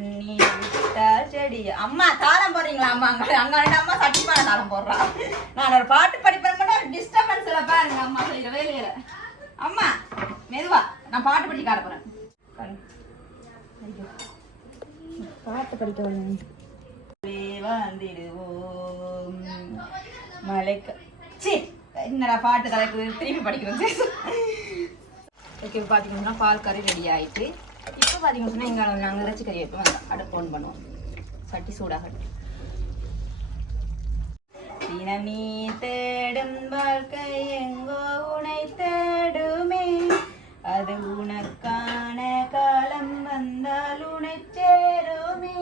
தண்ணி விட்டா செடி. அம்மா தாளம் போடுறீங்களா அம்மா? அங்க அங்க அம்மா சட்டிப்பான தாளம் போடுறா. நான் ஒரு பாட்டு படிப்பேன் ஒரு டிஸ்டர்பன்ஸ்ல பாருங்க அம்மா செய்யற வேலையில. அம்மா மெதுவா நான் பாட்டு படிக்க காட்ட போறேன். பாட்டு படிக்க வந்திடுவோம். மலைக்க சி என்னடா பாட்டு கலக்கு திருப்பி படிக்கிறது? ஓகே பார்த்தீங்கன்னா பால் கறி ரெடி ஆயிட்டு இப்போ பார்த்தீங்கன்னா இங்கே நாங்கள் இறைச்சி கறி வைப்போம் அடுப்பு ஆன் பண்ணுவோம். சட்டி சூடாகட்டும். தினமே தேடும் வாழ்க்கை எங்கோ உனை தேடுமே. அது உனக்கான காலம் வந்தால் உனை சேருமே.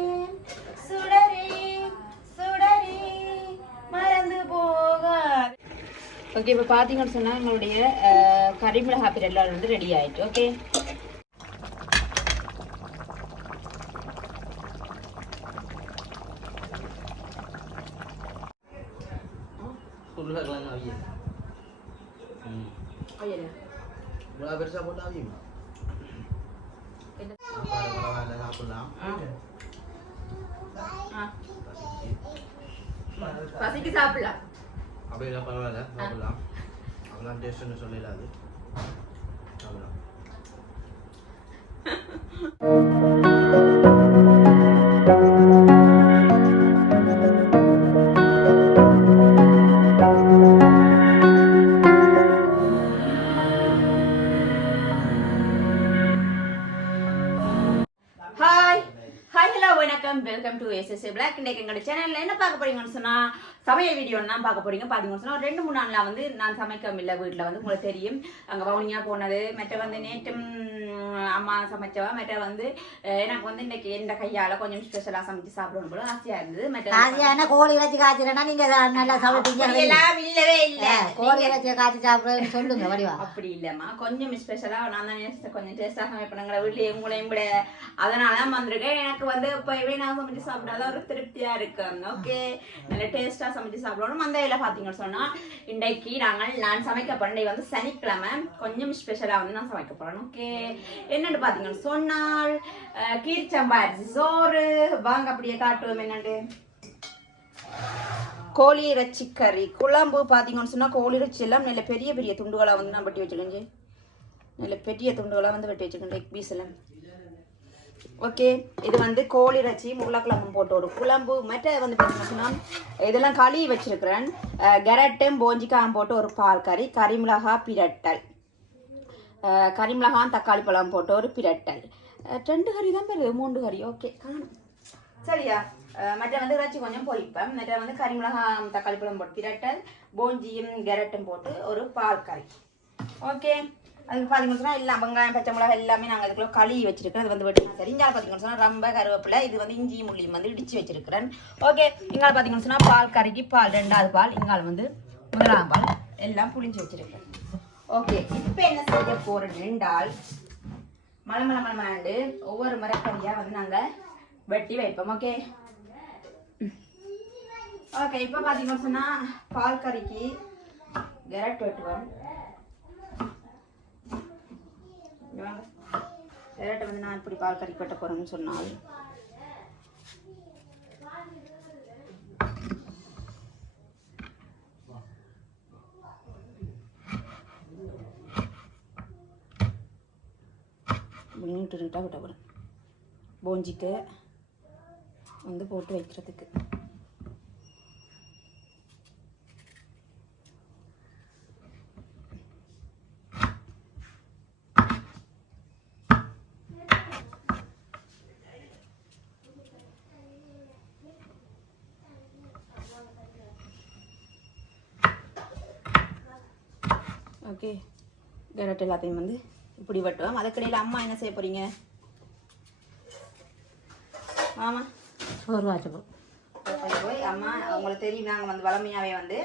சுடரி சுடரி மறந்து போகாது. ஓகே இப்போ பார்த்தீங்கன்னு சொன்னால் எங்களுடைய கறிமிளகா பிரல்லால் வந்து ரெடி ஆயிட்டு ஓகே போறீங்கன்னு சொன்னால் சமையல் வீடியோ தான் பார்க்க போறீங்க. பார்த்தீங்கன்னு சொன்னால் ரெண்டு மூணு நாளில் வந்து நான் சமைக்க இல்லை வந்து உங்களுக்கு தெரியும். அங்கே வவுனியா போனது மற்ற வந்து நேற்றும் அம்மா சமைச்சவா மற்ற வந்து எனக்கு வந்து இன்னைக்கு எந்த கையால கொஞ்சம் ஸ்பெஷலா சமைச்சு சாப்பிடணும் போல ஆசையா இருந்தது. மற்ற ஆசியான கோழி இறைச்சி காய்ச்சினா நீங்க நல்லா சாப்பிட்டீங்க இல்லவே இல்ல. கோழி இறைச்சி காய்ச்சி சாப்பிடுறேன்னு சொல்லுங்க வடிவா. அப்படி இல்லம்மா. கொஞ்சம் ஸ்பெஷலா நான் தான் கொஞ்சம் டேஸ்டா சமைப்பேனுங்கிற வீட்லயே உங்களையும் விட. அதனால தான் வந்திருக்கேன். எனக்கு வந்து எப்பயுமே நான் சமைச்சு சாப்பிடாத ஒரு திருப்தியா இருக்கு. ஓகே. நல்ல டேஸ்டா சமைச்சு சாப்பிடணும். அந்த இதில் பார்த்தீங்கன்னு சொன்னா இன்றைக்கு நாங்கள் நான் சமைக்க போறேன். வந்து சனிக்கிழமை. கொஞ்சம் ஸ்பெஷலா வந்து நான் சமைக்க போறேன். ஓகே. என்னன்னு பார்த்தீங்கன்னு சொன்னால் அஹ், கீர்ச்சம்பா அரிசி சோறு வாங்க அப்படியே காட்டுவோம் என்னண்டு. கோழி இறைச்சி கறி. குழம்பு பார்த்தீங்கன்னு சொன்னால் கோழி இறைச்சி எல்லாம் நல்ல பெரிய பெரிய துண்டுகளாக வந்து நான் வெட்டி வச்சுக்கேன் நல்ல பெரிய துண்டுகளாக வந்து வெட்டி வச்சுக்கேன் லெக் பீஸ் எல்லாம். ஓகே இது வந்து கோழி இறைச்சி உருளைக்கிழங்கும் போட்டு ஒரு குழம்பு. மற்ற வந்து பார்த்தீங்கன்னா சொன்னால் இதெல்லாம் களி வச்சிருக்கிறேன். அஹ், கெரட்டும் போஞ்சிக்காயும் போட்டு ஒரு பால் கறி. கறிமிளகா பிரட்டல். அஹ், கறிமிளகாய் தக்காளி பழம் போட்டு ஒரு பிரட்டல். ரெண்டு கறி தான் பெரு மூன்று கறி. ஓகே காணும். சரியா? மற்ற வந்து இறைச்சி கொஞ்சம் பொரிப்பேன். மற்ற வந்து கறிமிளகாய் தக்காளி பழம் போட்டு பிரட்டல் போஞ்சியும் கேரட்டும் போட்டு ஒரு பால் கறி. ஓகே? அதுக்கு பார்த்தீங்கன்னா எல்லாம் வெங்காயம் பச்சை மிளகாய் எல்லாமே நாங்கள் அதுக்குள்ள களி வச்சிருக்கோம் அது வந்து வெட்டி சரி. இங்கே பார்த்தீங்கன்னு சொன்னால் ரொம்ப கருவேப்பிலை இது வந்து இஞ்சி முள்ளியும் வந்து இடிச்சு வச்சிருக்கிறேன். ஓகே? இங்கால பார்த்தீங்கன்னு சொன்னால் பால் கறிக்கு பால் ரெண்டாவது பால் இங்கால வந்து முதலாம் பால் எல்லாம் புளிஞ்சு வச்சிருக்கேன் ஓகே இப்போ என்ன செய்ய போகிறது என்றால் மலமல மலமலாண்டு ஒவ்வொரு மரக்கறியாக வந்து நாங்கள் வெட்டி வைப்போம் ஓகே ஓகே இப்போ பார்த்தீங்கன்னு சொன்னால் பால் கறிக்கு கேரட் வெட்டுவோம். இங்க வந்து நான் இப்படி பால் கறிக்கு வெட்ட போகிறேன்னு சொன்னால் நீட்டு நீட்டாக விட போகிறேன் போஞ்சிக்கு வந்து போட்டு வைக்கிறதுக்கு. ஓகே. கேரட் எல்லாத்தையும் வந்து இப்படி வெட்டுவோம் அதுக்கடையில் அம்மா என்ன செய்ய போறீங்க? ஆமா சோறு வாச்சப்போ போய் போய் அம்மா உங்களுக்கு தெரியும். நாங்கள் வந்து வளமையாகவே வந்து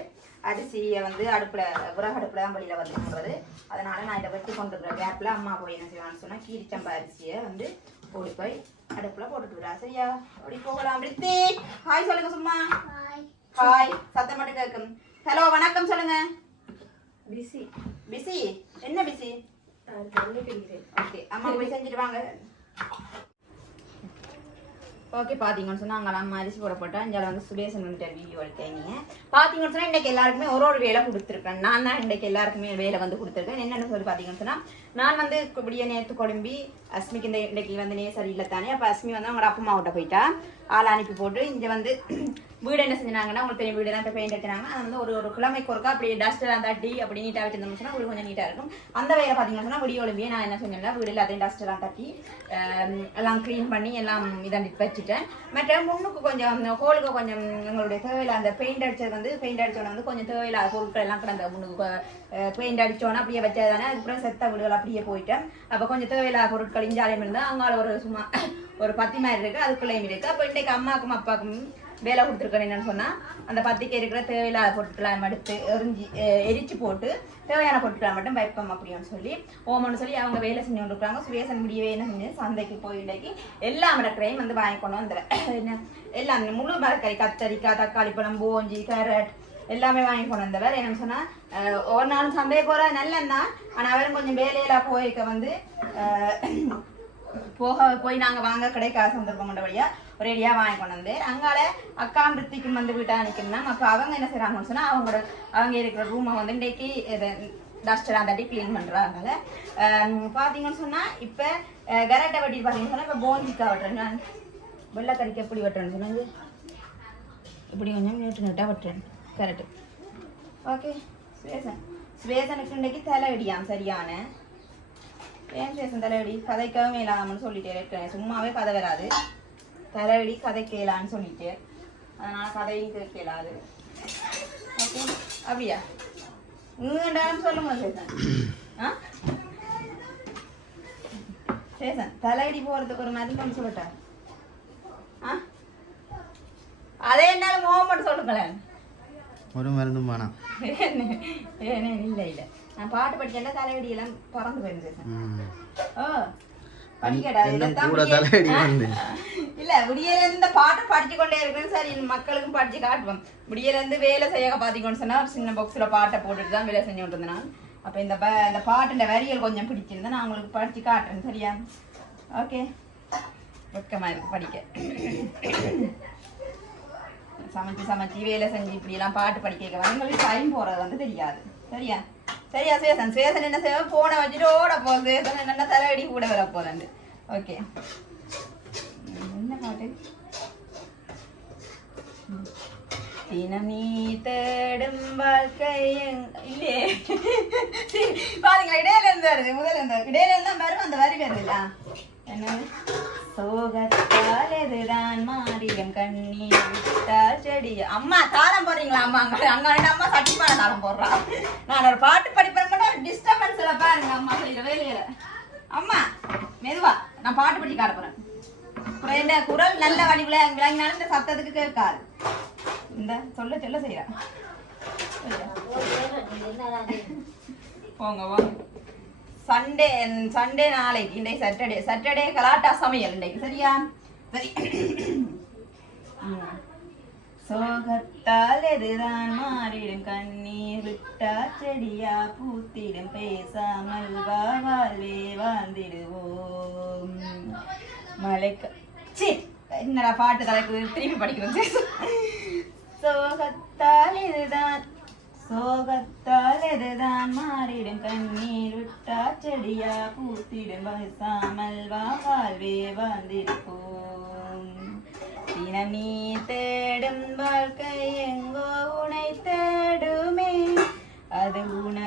அரிசியை வந்து அடுப்பில் விறகு அடுப்பில் தான் வெளியில் வந்துருக்கிறது அதனால நான் இதை வெட்டி கொண்டு இருக்கிற கேப்பில் அம்மா போய் என்ன செய்வான்னு சொன்னால் கீரிச்சம்பா அரிசியை வந்து ஓடி போய் அடுப்பில் போட்டுட்டு விடா சரியா? அப்படி போகலாம். ரித்தி ஹாய் சொல்லுங்க சும்மா. ஹாய் சத்தம் மட்டும் கேட்கும். ஹலோ வணக்கம் சொல்லுங்க. பிஸி பிஸி என்ன பிஸி ஓகே அம்மா போய் செஞ்சுட்டு ஓகே பார்த்தீங்கன்னு சொன்னால் அங்கெல்லாம் மரிசி அரிசி போட போட்டேன் இங்கே வந்து சுபேசன் வந்துட்டு வீடியோ எடுத்தீங்க பார்த்தீங்கன்னு சொன்னால் இன்றைக்கு எல்லாருக்குமே ஒரு ஒரு வேலை கொடுத்துருக்கேன். நான் தான் இன்றைக்கு எல்லாருக்குமே வேலை வந்து கொடுத்துருக்கேன். என்னென்னு சொல்லி பார்த்தீங்கன்னு சொன்னால் நான் வந்து இப்படியே நேற்று குழம்பி அஸ்மிக்கு இந்த இன்றைக்கு வந்து நே சரியில்லை தானே அப்போ அஸ்மி வந்து அவங்களோட அப்பா அம்மாவிட்ட போயிட்டா. ஆள் அனுப்பி போட்டு இங்கே வந்து வீடு என்ன செஞ்சாங்கன்னா உங்களுக்கு தெரியும் வீடு தான் இப்போ பெயிண்ட் அடிச்சாங்க அது வந்து ஒரு ஒரு கிழமைக்கு ஒருக்கா அப்படி டஸ்டெல்லாம் தட்டி அப்படி நீட்டாக வச்சிருந்தோம்னு சொன்னால் வீடு கொஞ்சம் நீட்டாக இருக்கும். அந்த வேலை பார்த்தீங்கன்னா விடிய ஒளிம்பியே நான் என்ன செஞ்சேன்னா வீடு எல்லாத்தையும் டஸ்டெல்லாம் தட்டி எல்லாம் க்ளீன் பண்ணி எல்லாம் இதாண்டி வச்சுட்டேன். மற்ற முன்னுக்கு கொஞ்சம் ஹோலுக்கு கொஞ்சம் எங்களுடைய தேவையில்லை அந்த பெயிண்ட் அடிச்சது வந்து பெயிண்ட் அடிச்சோட வந்து கொஞ்சம் தேவையில்லாத பொருட்கள் எல்லாம் கிடந்த முன்னுக்கு பெயிண்ட் அடிச்சோன்னா அப்படியே வச்சதானே அதுக்கப்புறம் செத்த வீடுகள் அப்படியே போயிட்டேன். அப்போ கொஞ்சம் தேவையில்லாத பொருட்கள் இஞ்சாலையும் இருந்தால் அங்கால ஒரு சும்மா ஒரு பத்தி மாதிரி இருக்குது அதுக்குள்ளேயும் இருக்குது அப்போ இன்றைக்கு அம்மாக்கும் அப்பாவுக்கும் வேலை கொடுத்துருக்கேன் என்னன்னு சொன்னால் அந்த பத்திக்கு இருக்கிற தேவையில்லாத பொருட்களை எடுத்து எரிஞ்சு எரிச்சு போட்டு தேவையான பொருட்களை மட்டும் வைப்போம் அப்படின்னு சொல்லி ஓமன்னு சொல்லி அவங்க வேலை செஞ்சு கொண்டிருக்காங்க சுரேசன் முடியவே என்ன செஞ்சு சந்தைக்கு போய் இன்றைக்கு எல்லா மரக்கரையும் வந்து வாங்கி கொண்டு வந்துடுறேன் என்ன எல்லாம் முழு மரக்கறி கத்தரிக்காய் தக்காளி பழம் போஞ்சி கேரட் எல்லாமே வாங்கி கொண்டு வந்தவர். என்னன்னு சொன்னா ஒரு நாள் சந்தையை போற நல்லந்தான் ஆனா அவரும் கொஞ்சம் வேலையெல்லாம் போயிருக்க வந்து போக போய் நாங்க வாங்க கிடைக்காத சந்தர்ப்பம் கொண்டபடியாக ஒரேடியா வாங்கி கொண்டு வந்து அங்கால அக்கா மிருத்திக்கும் வந்து வீட்டா நிற்கணும் அப்போ அவங்க என்ன செய்கிறாங்கன்னு சொன்னா அவங்களோட அவங்க இருக்கிற ரூமை வந்து இன்றைக்கு டஸ்டெல்லாம் தட்டி க்ளீன் பண்ணுறாங்க பார்த்தீங்கன்னு சொன்னா இப்போ கரட்டை வட்டி பார்த்தீங்கன்னு சொன்னா இப்போ போஞ்சிக்கா வெட்டுறேன் நான். வெள்ளைக்கறிக்கு எப்படி வெட்டுறேன்னு சொன்னாங்க இப்படி கொஞ்சம் நீட்டு நீட்டாக வெட்டுறேன். கரெக்டு. ஓகே சுவேசன் சுரேசனுக்கு இன்றைக்கு தலையடியாம் சரியான? ஏன் சுவேசன் தலையடி? கதைக்கவும் இல்லாமன்னு சொல்லிட்டே இருக்கேன். சும்மாவே கதை வராது. தலையடி கேளான்னு சொல்லிட்டு. அதனால் கதையும் கேட்கலாது ஓகே அப்படியா? உங்கண்டான்னு சொல்லுங்க சேசன் ஆ? சேசன் தலையடி போகிறதுக்கு ஒரு மருந்து ஒன்று சொல்லட்டா ஆ? அதே என்னால மோகம் மட்டும் சொல்லுங்களேன். ஒரு மருந்தும் வேணாம் இல்லை இல்லை நான் பாட்டு படிச்சேன் தலைவடியெல்லாம் பறந்து போயிருந்தேன் ஓ. இல்ல விடியல இந்த பாட்டை படிச்சு கொண்டே இருக்கேன் சரி மக்களுக்கும் படிச்சு காட்டுவோம் விடியல இருந்து வேலை செய்ய பாத்தீங்கன்னு சொன்னா ஒரு சின்ன பாக்ஸ்ல பாட்டை போட்டுட்டு தான் வேலை செஞ்சு கொண்டு இருந்தேன் நான். அப்ப இந்த இந்த பாட்டுல வரிகள் கொஞ்சம் பிடிச்சிருந்தா நான் உங்களுக்கு படிச்சு காட்டுறேன் சரியா ஓகே வெக்கமா இருக்கு படிக்க சமைச்சு சமைச்சு வேலை செஞ்சு இப்படி எல்லாம் பாட்டு படிக்க வந்து உங்களுக்கு டைம் போறது வந்து தெரியாது. சரியா? சரியா சேசன் சேசன் என்ன செய்வோம் போனை வச்சுட்டு ஓட போகுது சேசன் என்னென்ன தலையடி கூட வர போதண்டு ஓகே என்ன பாட்டு? தினம் நீ தேடும் வாழ்க்கை இல்லையே பாருங்க இடையில இருந்து வருது முதல்ல இருந்து இடையில இருந்தா வரும் அந்த வரி வருதுல்ல சோகத்தால் எதுதான் மாறிடும் கண்ணீர் விட்டால் செடி? அம்மா தாளம் போடுறீங்களா அம்மா? அங்க அங்க அம்மா சட்டிப்பான தாளம் போடுறா. நான் ஒரு பாட்டு படிப்பேன் மட்டும் டிஸ்டர்பன்ஸ்ல பாருங்க அம்மா செய்யற வேலையில அம்மா மெதுவா நான் பாட்டு படிச்சு காட்ட போறேன் அப்புறம் என்ன குரல் நல்ல வடிவுல விளங்கினாலும் இந்த சத்தத்துக்கு கேட்காது. இந்த சொல்ல சொல்ல செய்யறா போங்க போங்க. சண்டே சண்டே நாளைக்கு இன்றைக்கு சாட்டர்டே சாட்டர்டே கலாட்டா சமையல் இன்றைக்கு சரியா? சரி. சோகத்தால் எதுதான் மாறிடும் கண்ணீர் விட்டா செடியா பூத்திடும் பேசாமல் வா வாழ்வே வாழ்ந்திடுவோம். மலைக்க சி என்னடா பாட்டு தலைக்கு திருப்பி படிக்கிறோம் சோகத்தால் இதுதான் சோகத்தால் எதுதான் மாறிடும்? கண்ணீர் விட்டா செடியா பூத்திடும்? வயசாமல் வா வாழ்வே வாழ்ந்திருப்போம் தினம் நீ தேடும் வாழ்க்கை எங்கோ உனை தேடுமே. அது உன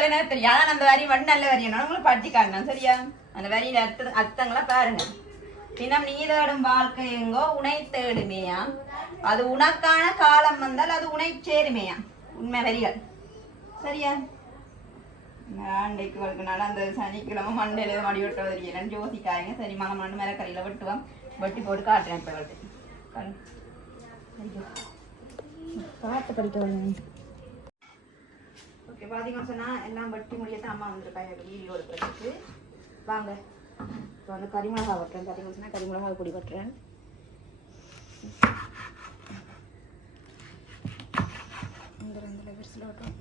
ஆள் என்ன தெரியும் அதான் அந்த வரி மட்டும் நல்ல வரி உங்களுக்கு படிச்சு காட்டணும் சரியா? அந்த வரியில அர்த்த அர்த்தங்களை பாருங்க. தினம் நீ தேடும் வாழ்க்கை எங்கோ உனை தேடுமேயா? அது உனக்கான காலம் வந்தால் அது உனை சேருமேயா? உண்மை வரிகள். சரியா? ஆண்டைக்கு வளர்க்கனால அந்த சனிக்கிழமை மண்டையில மடி வெட்ட தெரியலன்னு யோசிக்காதீங்க. சரி மக மண் மேலே கரையில் வெட்டுவோம் வெட்டி போட்டு காட்டுறேன் இப்போ வெட்டு காட்டு. பாட்டு படிக்க ஓகே அதிகம் சொன்னால் எல்லாம் வெட்டி முடியாது அம்மா வந்துருக்காங்க. வீடியோ எடுக்கிறதுக்கு. வாங்க. இப்போ வந்து கறிமிளகா வெட்டுறேன். பார்த்தீங்கன்னு சொன்னால் கறிமிளகா பொடி வெட்டுறேன். இந்த ரெண்டு பெருசில் ஓட்டும்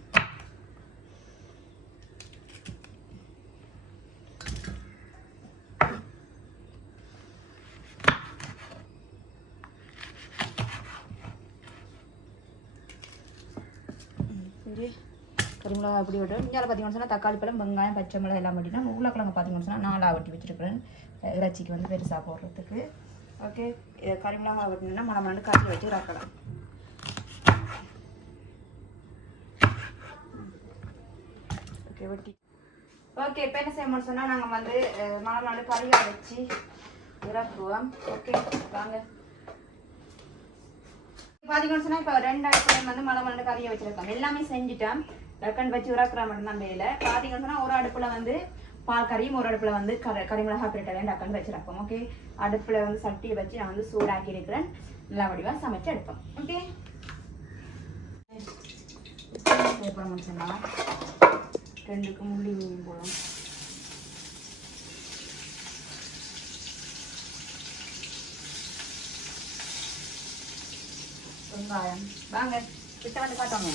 இங்கே கறிமிளகா அப்படி விட்டு இங்கே பார்த்தீங்கன்னு சொன்னால் தக்காளி பழம் வெங்காயம் பச்சை மிளகாய் எல்லாம் வட்டினா உருளைக்கிழங்கு பார்த்தீங்கன்னு சொன்னால் நாலாக வட்டி வச்சுருக்கிறேன். இறைச்சிக்கு வந்து பெருசாக போடுறதுக்கு. ஓகே இது கறிமிளகா வட்டினா மணம் மணந்து காய்ச்சி வச்சு ரக்கலாம் ஓகே வட்டி. ஓகே இப்போ என்ன செய்யணும்னு சொன்னால் நாங்கள் வந்து மழை நாள் கறியை வச்சு இறக்குவோம். ஓகே வாங்க. பார்த்தீங்கன்னு சொன்னால் இப்போ ரெண்டு அடுப்பு வந்து மலை மலை கறியை வச்சிருக்கோம். எல்லாமே செஞ்சுட்டேன் டக்கன் வச்சு உரக்குற மட்டும்தான் வேலை பார்த்தீங்கன்னு சொன்னால் ஒரு அடுப்பில் வந்து பால் கறியும் ஒரு அடுப்பில் வந்து கர கறி மிளகா பிரட்டலையும் டக்கன் வச்சிருக்கோம் ஓகே அடுப்பில் வந்து சட்டியை வச்சு நான் வந்து சூடாக்கி இருக்கிறேன் நல்லா வடிவாக சமைச்சு எடுப்போம். ஓகே சொன்னால் ரெண்டுக்கு முள்ளி மீன் போடும் வெங்காயம். வாங்க கிட்ட வந்து பார்த்தோம்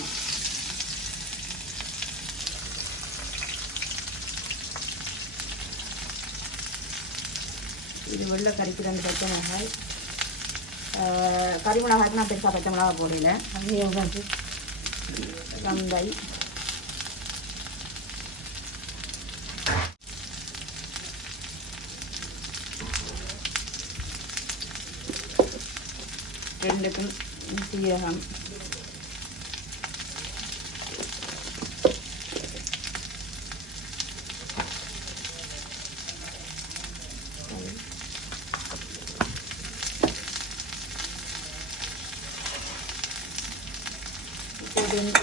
இது வெள்ளை கறிக்கு ரெண்டு பச்சை மிளகாய். கறி மிளகாய்க்கு நான் பெருசாக பச்சை மிளகாய் போடல. வெங்காய் ரெண்டுக்கும் சீரகம்.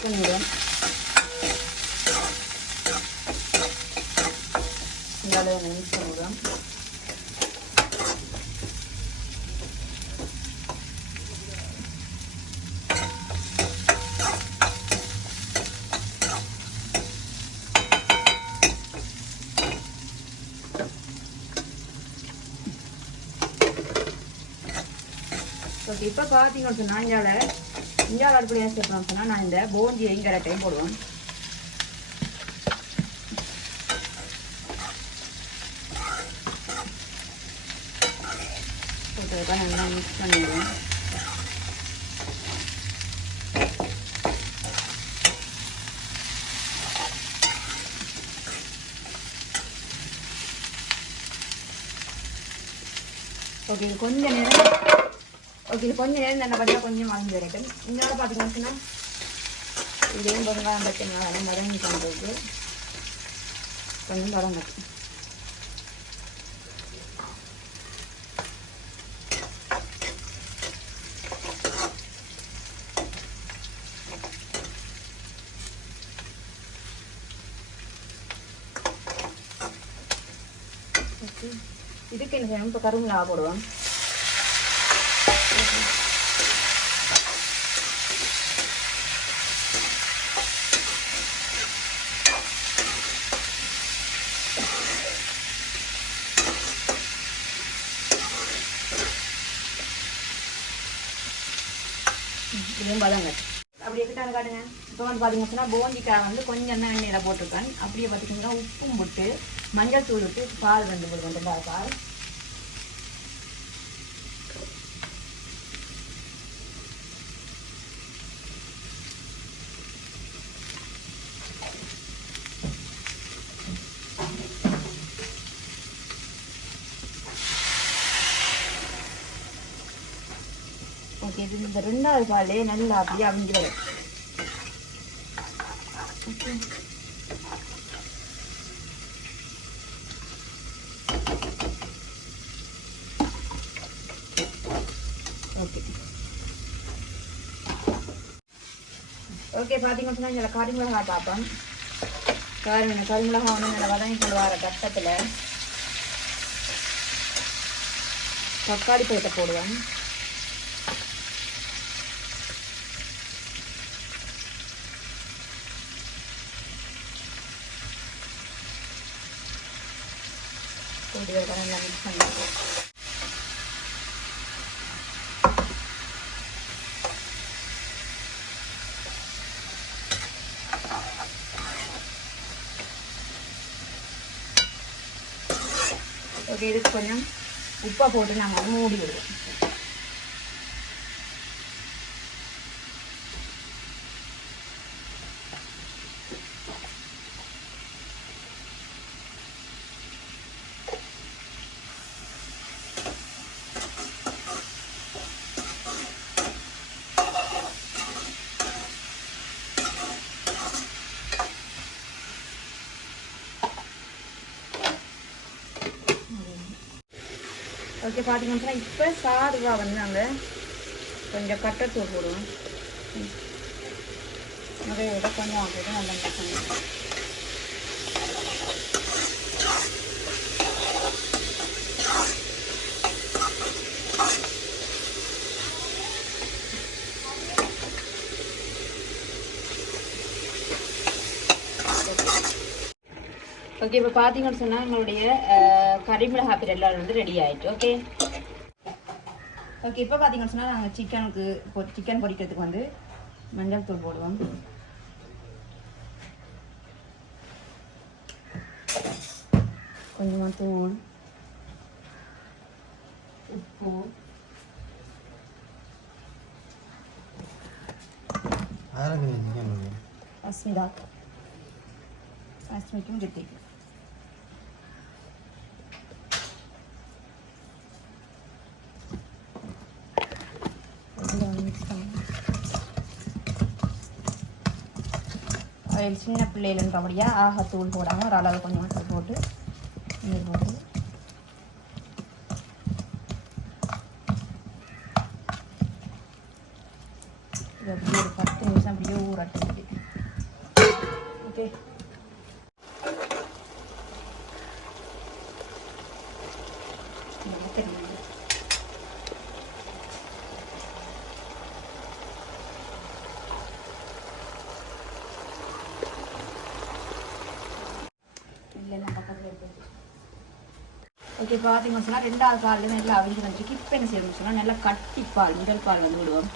இப்போது மிக்ஸ் இந்த அளவு மிக்ஸ் ஓகே இப்போ பார்த்தீங்கன்னு சொன்னால் இஞ்சால இஞ்சால சேர்க்கணும் சொன்னால் நான் இந்த போஞ்சியை இங்கே டைம் போடுவேன் போட்டதுக்காக நல்லா மிக்ஸ் பண்ணிடுவேன் ஓகே கொஞ்சம் நேரம் ஓகே இது கொஞ்சம் நேரம் என்ன பார்த்தா கொஞ்சம் மறந்து வரட்டும் இன்னொரு பார்த்தீங்கன்னு இதையும் வெங்காயம் பச்சை மிளகாயும் வதங்கி பண்ணுறது கொஞ்சம் வதங்கட்டும் இதுக்கு என்ன செய்யணும்? இப்போ கருமிளகா போடுவோம். இதுவும் பதங்க அப்படியே கிட்டாங்க காட்டுங்க இப்போ வந்து பார்த்தீங்கன்னா போந்திக்காய் வந்து கொஞ்சம் தான் எண்ணெயில் போட்டிருக்கேன். அப்படியே பார்த்தீங்கன்னா உப்பும் போட்டு மஞ்சள் தூள் விட்டு பால் ரெண்டு போட்டு ரெண்டு பால் ஓகே இது பால் பாலே நல்லா அப்படியே அவிஞ்சு வரும் Okay. ஓகே ஓகே பார்த்தீங்கன்னு சொன்னால் இதில் கறி பார்ப்போம் கறி கறி வந்து நல்லா வதங்கி கொண்டு வர கட்டத்தில் தக்காளி பழத்தை போடுவேன் போட்டு நல்லா மிக்ஸ் பண்ணிடுவோம் ஓகே இதுக்கு கொஞ்சம் உப்பை போட்டு நாங்கள் மூடி விடுவோம். ஓகே பார்த்தீங்கன்னா இப்போ சாதுவா வந்து நாங்கள் கொஞ்சம் கட்டத்தூள் போடுவோம் ம். விட கொஞ்சம் வாங்கிட்டு நல்லா ஓகே இப்போ பார்த்தீங்கன்னு சொன்னால் எங்களுடைய அஹ், கறிமிளகா பிரெல்லாம் வந்து ரெடி ஆயிட்டு ஓகே ஓகே இப்போ பார்த்தீங்கன்னு சொன்னால் நாங்கள் சிக்கனுக்கு இப்போ சிக்கன் பொரிக்கிறதுக்கு வந்து மஞ்சள் தூள் போடுவோம். கொஞ்சமாக தூள் உப்பு அஸ்மிதா. அஸ்மிக்கும் ஜித்திக்கும். சின்ன பிள்ளைகளுன்றபடியா ஆக தூள் போடாமல் ஒரு அளவு கொஞ்சம் தூள் போட்டு நீர் போட்டு இது அப்படியே ஒரு பத்து நிமிஷம் அப்படியே ஊறட்டு ஓகே தெரியும் இல்லை நான் பக்கத்தில் போயிட்டு ஓகே பார்த்தீங்கன்னு சொன்னால் ரெண்டாவது பால் நல்லா அவிஞ்சு வந்துருக்கு. இப்போ என்ன செய்யணும்னு சொன்னால் நல்லா கட்டி பால் முதல் பால் வந்து விடுவோம்.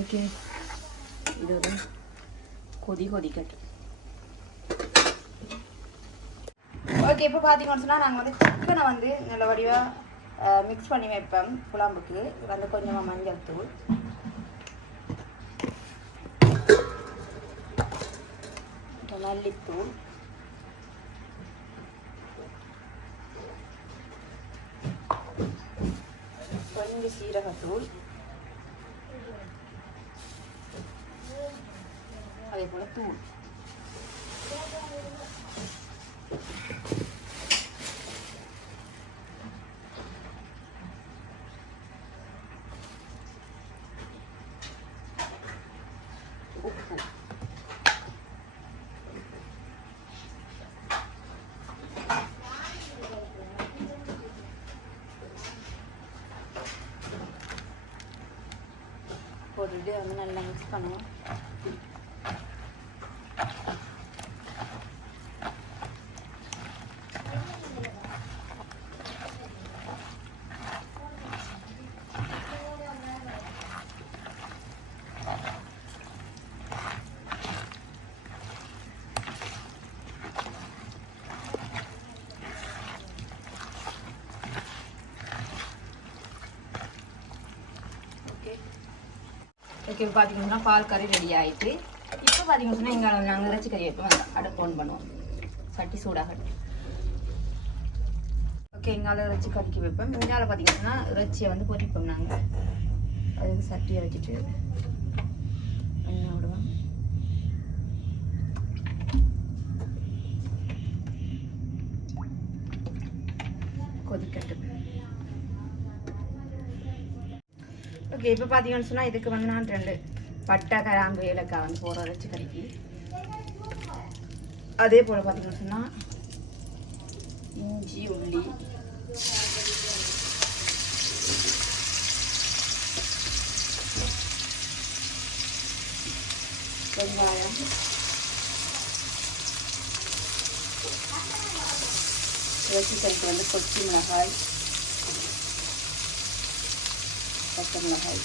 ஓகே. இது ஒரு கொதி கொதிக்கட்டும். ஓகே இப்போ பார்த்தீங்கன்னு சொன்னால் நாங்கள் வந்து சிக்கனை வந்து நல்ல வடிவாக மிக்ஸ் பண்ணி வைப்போம் குழம்புக்கு வந்து கொஞ்சமாக மஞ்சள் தூள். அப்புறம் மல்லித்தூள் கொஞ்சம் சீரகத்தூள் அதே போல இப்படியே வந்து நல்லா மிக்ஸ் பண்ணுவோம் ஓகே ஓகே பார்த்தீங்கன்னா பால் கறி ரெடி ஆயிட்டு. இப்போ பார்த்தீங்கன்னா இங்கே நாங்கள் இறைச்சி கறி வைப்போம். அடுப்பு ஆன் பண்ணுவோம். சட்டி சூடாகட்டும். ஓகே எங்கால இறைச்சி கறிக்கு வைப்போம். முன்னால் பார்த்தீங்கன்னா இறைச்சியை வந்து பொரிப்போம் நாங்கள் அதுக்கு சட்டியை வச்சுட்டு எண்ணெய் விடுவோம் கொதிக்கட்டும் ஓகே இப்போ பார்த்தீங்கன்னு சொன்னால் இதுக்கு வந்து நான் ரெண்டு பட்டை கிராம்பு ஏலக்காய் வந்து போகிற வச்சு கறிக்கு. அதே போல் பார்த்தீங்கன்னு சொன்னால் இஞ்சி உள்ளி. வெங்காயம். இறைச்சி கறிக்கு வந்து கொச்சி மிளகாய். பச்சை மிளகாய்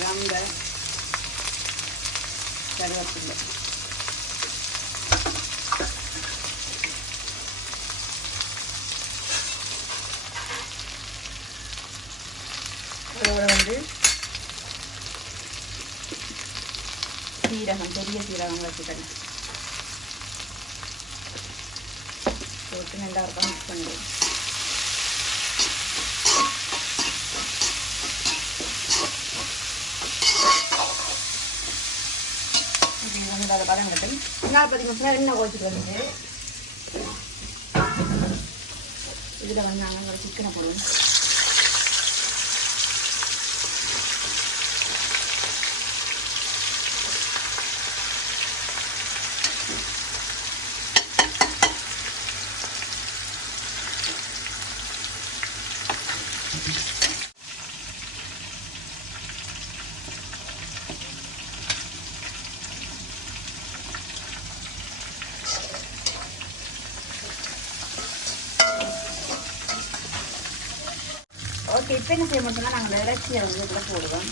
ரங்க கருவேப்பிலை இதோட வந்து சீரகம் பெரிய சீரகம் வச்சு நல்லா இருக்கும் மிக்ஸ் பண்ணி இப்படி வந்து அதை பதங்கட்டும் நாலு நிமிஷம் எண்ணெய் குறைச்சிட்டு வந்து இதில் வந்து நாங்கள் ஒரு சிக்கனை போடுவோம் ஓகே இப்போ என்ன செய்ய மாட்டோம்னா நாங்கள் இறைச்சியை வந்து இதில் போடுவோம்.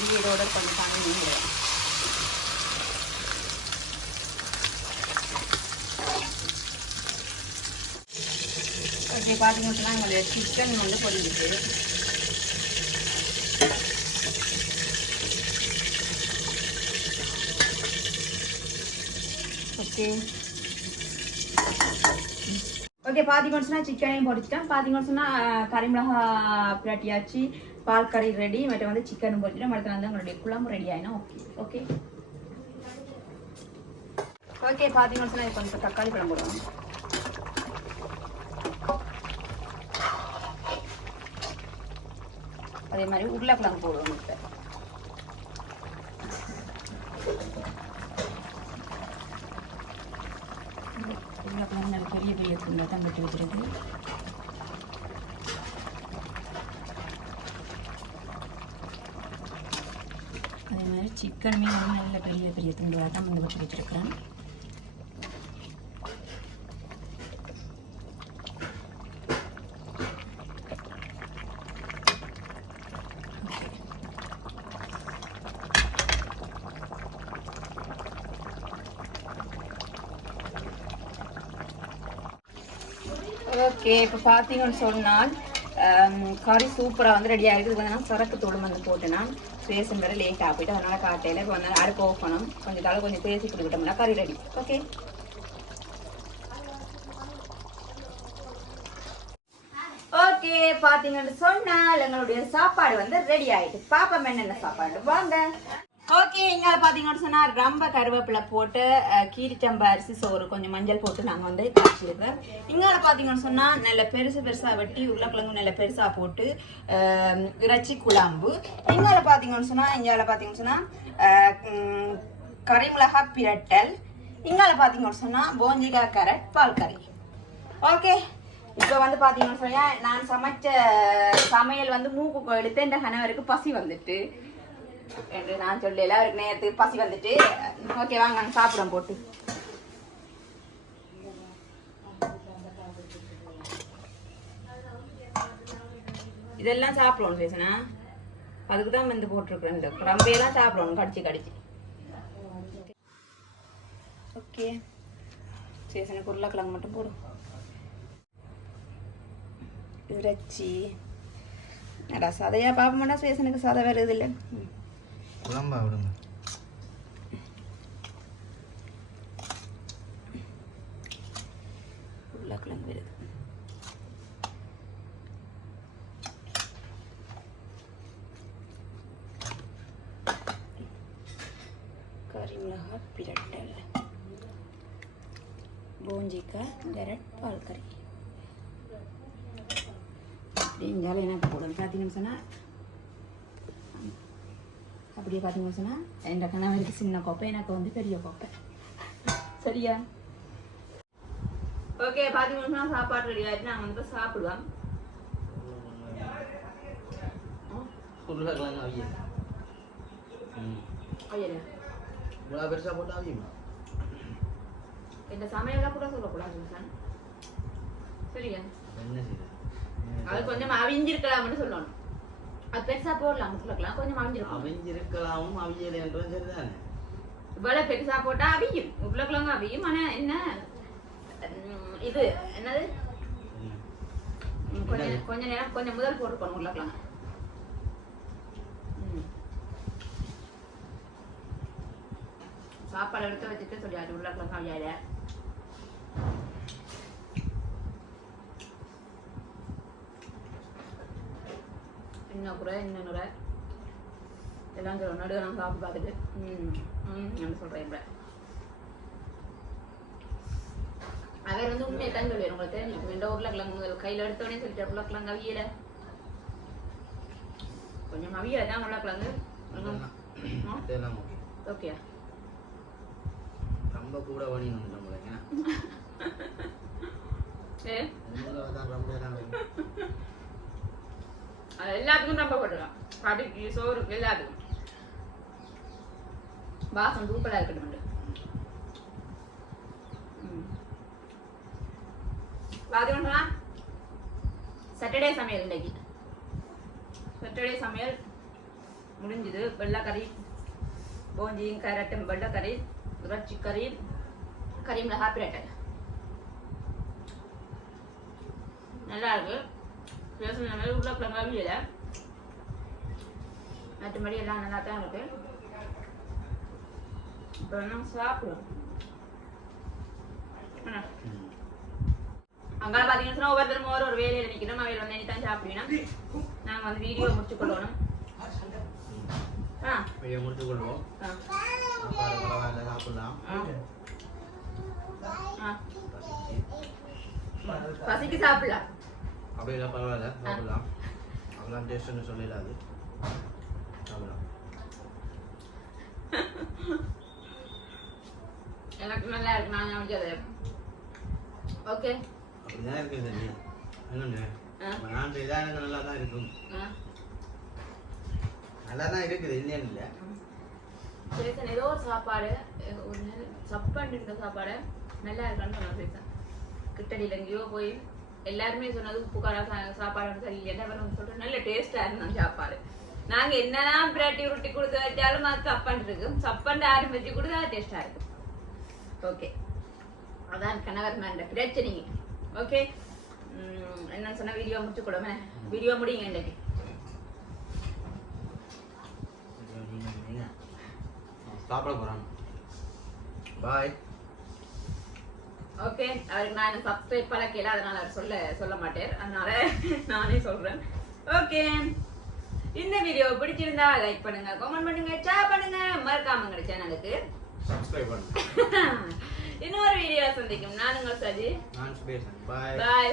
ஓகே அப்படி இதோட கொஞ்சம் தண்ணி விடுவோம் ஓகே பார்த்தீங்கன்னு சொன்னால் எங்களுடைய சிக்கன் வந்து பொரிஞ்சிட்டு ஓகே ஓகே பார்த்தீங்கன்னு சொன்னால் சிக்கனையும் பொரிச்சிட்டேன் பார்த்தீங்கன்னு சொன்னால் கறிமிளகா பிராட்டியாச்சு. பால் கறி ரெடி மற்ற வந்து சிக்கன் போட்டுட்டு மற்ற வந்து உங்களுடைய குழம்பு ரெடி ஆயினா ஓகே ஓகே ஓகே பார்த்தீங்கன்னு சொன்னால் கொஞ்சம் தக்காளி பழம் போடுவோம் அதே மாதிரி உருளைக்கிழங்கு போடுவோம் இப்போ உருளைக்கிழங்கு நல்ல பெரிய பெரிய துண்டை தான் வெட்டி வச்சிருக்கு சிக்கன் மீன் வந்து நல்ல பெரிய பெரிய துண்டுகளாக தான் வந்து வெட்டி வச்சிருக்கிறேன். ஓகே இப்போ பார்த்தீங்கன்னு சொன்னால் கறி சூப்பராக வந்து ரெடி ஆகிடுது பார்த்தீங்கன்னா சரக்கு தூள் வந்து போட்டேன்னா பேசும் வேறு லேட் ஆகிட்டு அதனால் காட்டையில் இப்போ வந்து அடுப்பு ஓஃப் கொஞ்சம் தலை கொஞ்சம் பேசி கொடுக்கிட்டோம்னா கறி ரெடி ஓகே ஓகே பார்த்தீங்கன்னு சொன்னால் எங்களுடைய சாப்பாடு வந்து ரெடி ஆயிட்டு. பாப்பா என்னென்ன சாப்பாடு? வாங்க. ஓகே இங்கே பார்த்தீங்கன்னு சொன்னால் ரொம்ப கருவேப்பிலை போட்டு கீரிச்சம்ப கீரிச்சம்பா அரிசி சோறு கொஞ்சம் மஞ்சள் போட்டு நாங்கள் வந்து காய்ச்சிருக்கோம் இங்கே பார்த்தீங்கன்னு சொன்னால் நல்ல பெருசு பெருசாக வெட்டி உருளைக்கிழங்கு நல்ல பெருசாக போட்டு இறைச்சி குழம்பு. இங்கே பார்த்தீங்கன்னு சொன்னால் இங்கே பார்த்தீங்கன்னு சொன்னால் கறிமிளகா பிரட்டல். இங்கால பார்த்தீங்கன்னு சொன்னால் போஞ்சிகா கேரட் பால் கறி. ஓகே. இப்போ வந்து பார்த்தீங்கன்னு சொன்னா நான் சமைச்ச சமையல் வந்து மூக்கு எடுத்து இந்த கணவருக்கு பசி வந்துட்டு என்று நான் சொல்லல அவருக்கு நேரத்துக்கு பசி வந்துட்டு ஓகே வாங்க நாங்கள் சாப்பிடும் போட்டு. இதெல்லாம் சாப்பிடணும் பேசுனா அதுக்கு தான் வந்து போட்டிருக்கிறேன் இந்த குழம்பையெல்லாம் சாப்பிடணும் கடிச்சு கடிச்சு. ஓகே சேசனுக்கு உருளைக்கிழங்கு மட்டும் போடும் இறைச்சி. நடா சதையா பார்ப்போம்னா சேசனுக்கு சதை வருது இல்லை. குழம்பா விடுங்க உருளைக்கிழங்கு வருது கறிமிளகா பிரட்டல் பூஞ்சிக்காய் கேரட் பால் கறி அப்படிங்காலும் என்ன போடணும் பார்த்தீங்கன்னு சொன்னால் அப்படியே பார்த்தீங்கன்னு சொன்னால் என் கணவருக்கு சின்ன கோப்பை. எனக்கு வந்து பெரிய கோப்பை. சரியா? ஓகே பார்த்தீங்கன்னா சாப்பாடு ரெடி ஆயிட்டு நாங்கள் வந்து சாப்பிடுவோம். உருளைக்கிழங்கு அவியல். ஐயா இவ்வளோ பெருசாக போட்டு அவியுமா? இந்த சமையலாம் கூட சொல்லக்கூடாது சார் சரியா? என்ன செய்யுது அது கொஞ்சம் அவிஞ்சிருக்கலாம்னு சொல்லணும். அது பெருசா போடலாம் முருளைக்கலாம் கொஞ்சம் அவிஞ்சிருக்கும் அவிஞ்சிருக்கலாமும் அவியல் என்றும் சரிதானே. இவ்வளவு பெருசா போட்டா அவியும் உருளைக்கிழங்கு அவியும். ஆனா என்ன இது என்னது? ம். உம், கொஞ்ச நேரம் கொஞ்சம் முதல் போட்டுக்கணும் உருளைக்கிழங்கு. சாப்பாடு எடுத்து வச்சுட்டு சொல்லியாரு உருளைக்கிழங்கு அவியாரு இன்னும் குறை இன்னும் குறை எல்லாம் சொல்ல நடுக நான் சாப்பிட்டு பார்த்துட்டு. ம் ம் என்ன சொல்கிறேன் இப்போ அவர் வந்து உண்மையை தான் சொல்லுவார். உங்களுக்கு தெரியும். ரெண்டு உருளைக்கிழங்கு கையில் எடுத்தோடனே சொல்லிட்டு உருளைக்கிழங்கு அவியல. கொஞ்சம் அவியல தான் உருளைக்கிழங்கு ஓகே. ரொம்ப கூட வணிகம் நம்மளுக்கு ஏ? தான் ரொம்ப தான். அது எல்லாத்துக்கும் ரொம்ப போட்டுக்கலாம் கடைக்கு சோறுக்கு எல்லாத்துக்கும். வாசம் தூக்கலாக இருக்கட்டும் பாதி ஒன்றா சாட்டர்டே சமையல் இன்னைக்கு. சாட்டர்டே சமையல் முடிஞ்சுது. வெள்ளைக்கறி போஞ்சியும் கேரட்டும் வெள்ளைக்கறி இறைச்சி கறி கறி மிளகா பிரட்டல் நல்லா இருக்கு பேசுன மாதிரி உருளைக்கிழங்கு அவியல மற்றபடி எல்லாம் நல்லா தான் இருக்கு. இப்போ என்ன சாப்பிடுவோம். என்ன? ம். அங்கே பார்த்தீங்கன்னா ஒவ்வொருத்தரும் ஒரு ஒரு வேலையில் நிற்கணும் அவையில் வந்து தான் சாப்பிடணும் நாங்கள் வந்து வீடியோ முடிச்சு கொள்ளணும். ஆ. வெளியே முடித்து கொள்வோம். சாப்பிடலாம். பசிக்கு சாப்பிடலாம். அப்படியெல்லாம் பரவாயில்ல. சாப்பிடலாம் அதெல்லாம் டேஸ்ட்னு சொல்லிடாது. சாப்பிடலாம் எனக்கு நல்லா இருக்கு. நான் சமைச்சது ஓகே அப்படிதான் இருக்குது சரி. என்னன்னு ஆ. இப்ப நான் செய்தா எனக்கு நல்லா தான் இருக்கும். ஆ. நல்லா தான் இருக்குது இல்லைன்னு இல்லை சேசன் ஏதோ ஒரு சாப்பாடு. ஒரு நேரம் சப்பாண்டு இருந்த சாப்பாடு. நல்லா இருக்கான்னு சொன்ன சேசன் கிட்டடியில் எங்கேயோ போய் எல்லாருமே சொன்னது உப்பு காரம் சாப்பாடு சரியில்லை இல்லை வந்து சொல்லிட்டு நல்ல டேஸ்டா இருந்தோம் சாப்பாடு. நாங்க என்னதான் பிராட்டி உருட்டி கொடுத்து வச்சாலும் அது சப்பன் இருக்கும் சப்பன் ஆரம்பிச்சு வச்சு கொடுத்தா அது டேஸ்டா இருக்கும். ஓகே அதான் கணவர் மேல பிரச்சனை. ஓகே என்னன்னு சொன்னா வீடியோ முடிச்சு கொடுமே. வீடியோ முடியுங்க இன்னைக்கு. சாப்பிட போகிறோம் பாய் ஓகே அவருக்கு நான் சப்ஸ்கிரைப் பழக்கல அதனால அவர் சொல்ல சொல்ல மாட்டார். அதனால நானே சொல்றேன். ஓகே. இந்த வீடியோ பிடிச்சிருந்தா லைக் பண்ணுங்க கமெண்ட் பண்ணுங்க ஷேர் பண்ணுங்க. மறக்காம எங்க சேனலுக்கு சப்ஸ்கிரைப் பண்ணுங்க. இன்னொரு வீடியோ சந்திக்கும். நான் உங்கள் சஜி. நான் சுபேசன் பாய் பாய்